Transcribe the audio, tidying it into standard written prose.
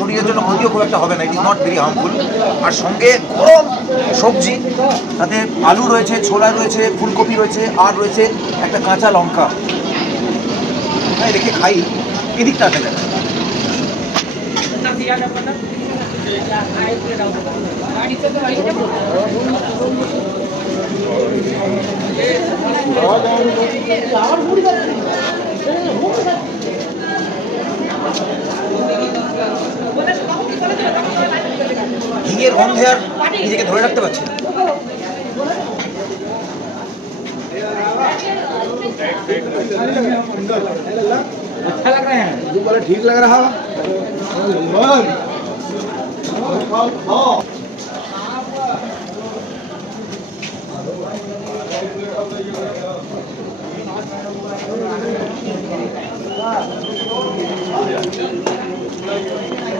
শরীরের জন্য ক্ষতিও খুব একটা হবে না, it is not very harmful. আর সঙ্গে গরম সবজি, তাতে আলু রয়েছে, ছোলা রয়েছে, ফুলকপি রয়েছে, আর রয়েছে একটা কাঁচা লঙ্কা। হ্যাঁ, রেখে খাই। এদিকটা আছে দেখ। হিঙের গন্ধে আর নিজেকে ধরে রাখতে পারছি না। अच्छा लग रहा है, ठीक लग रहा है।